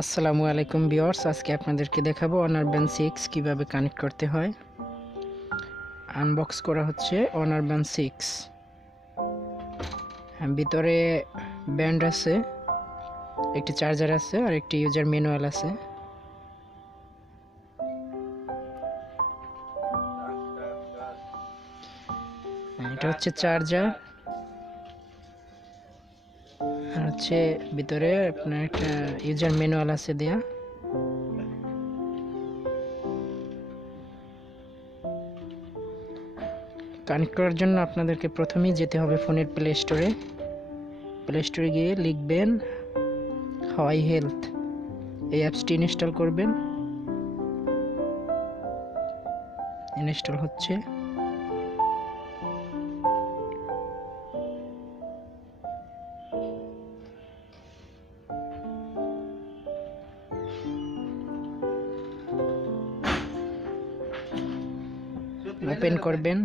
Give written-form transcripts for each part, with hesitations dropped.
আসসালামু আলাইকুম ভিউয়ার্স, আজকে আপনাদেরকে দেখাবো Honor Band6 কিভাবে কানেক্ট করতে হয়। আনবক্স করা হচ্ছে Honor Band6। ভিতরে ব্যান্ড আছে, একটি চার্জার আছে আর একটি ইউজার ম্যানুয়াল আছে। এটা হচ্ছে চার্জার আর হচ্ছে ভিতরে আপনার একটা ইউজার ম্যানুয়াল আছে দেয়া। কানেক্ট করার জন্য আপনাদেরকে প্রথমেই যেতে হবে ফোনের প্লে স্টোরে গিয়ে লিখবেন হাওয়াই হেলথ, এই অ্যাপসটি ইনস্টল করবেন। ইনস্টল হচ্ছে। ওপেন করবেন।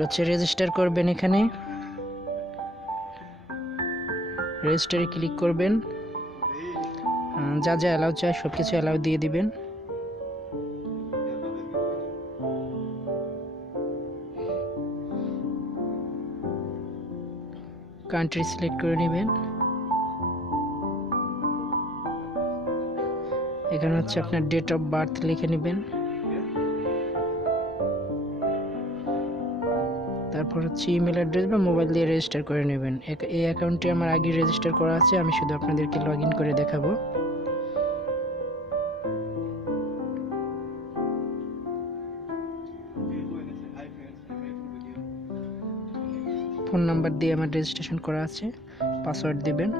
হচ্ছে রেজিস্টার করবেন। এখানে রেজিস্টারে ক্লিক করবেন। যা যা অ্যালাউ চাই সবকিছু অ্যালাউ দিয়ে দিবেন। কান্ট্রি সিলেক্ট করে নেবেন। এখানে হচ্ছে আপনার ডেট অফ বার্থ লিখে নেবেন। তারপর হচ্ছে ইমেল অ্যাড্রেস বা মোবাইল দিয়ে রেজিস্টার করে নেবেন। এই অ্যাকাউন্টটি আমার আগে রেজিস্টার করা আছে, আমি শুধু আপনাদেরকে লগ ইন করে দেখাবো। ফোন নাম্বার দিয়ে আমার রেজিস্ট্রেশন করা আছে, পাসওয়ার্ড দিবেন।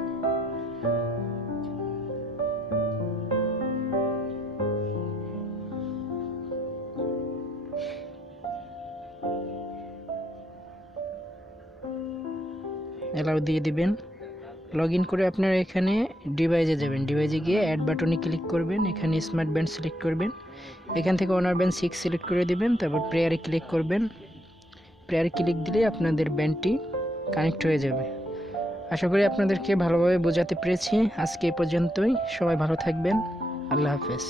অ্যালাউ দিয়ে দিবেন। লগ ইন করে আপনারা এখানে ডিভাইসে যাবেন। ডিভাইসে গিয়ে অ্যাড বাটনে ক্লিক করবেন। এখানে স্মার্ট ব্যান্ড সিলেক্ট করবেন। এখান থেকে Honor Band6 সিলেক্ট করে দিবেন। তারপর প্রেয়ারে ক্লিক করবেন। প্রেয়ারে ক্লিক দিলে আপনাদের ব্যান্ডটি কানেক্ট হয়ে যাবে। আশা করি আপনাদেরকে ভালোভাবে বোঝাতে পেরেছি। আজকে এ পর্যন্তই। সবাই ভালো থাকবেন। আল্লাহ হাফেজ।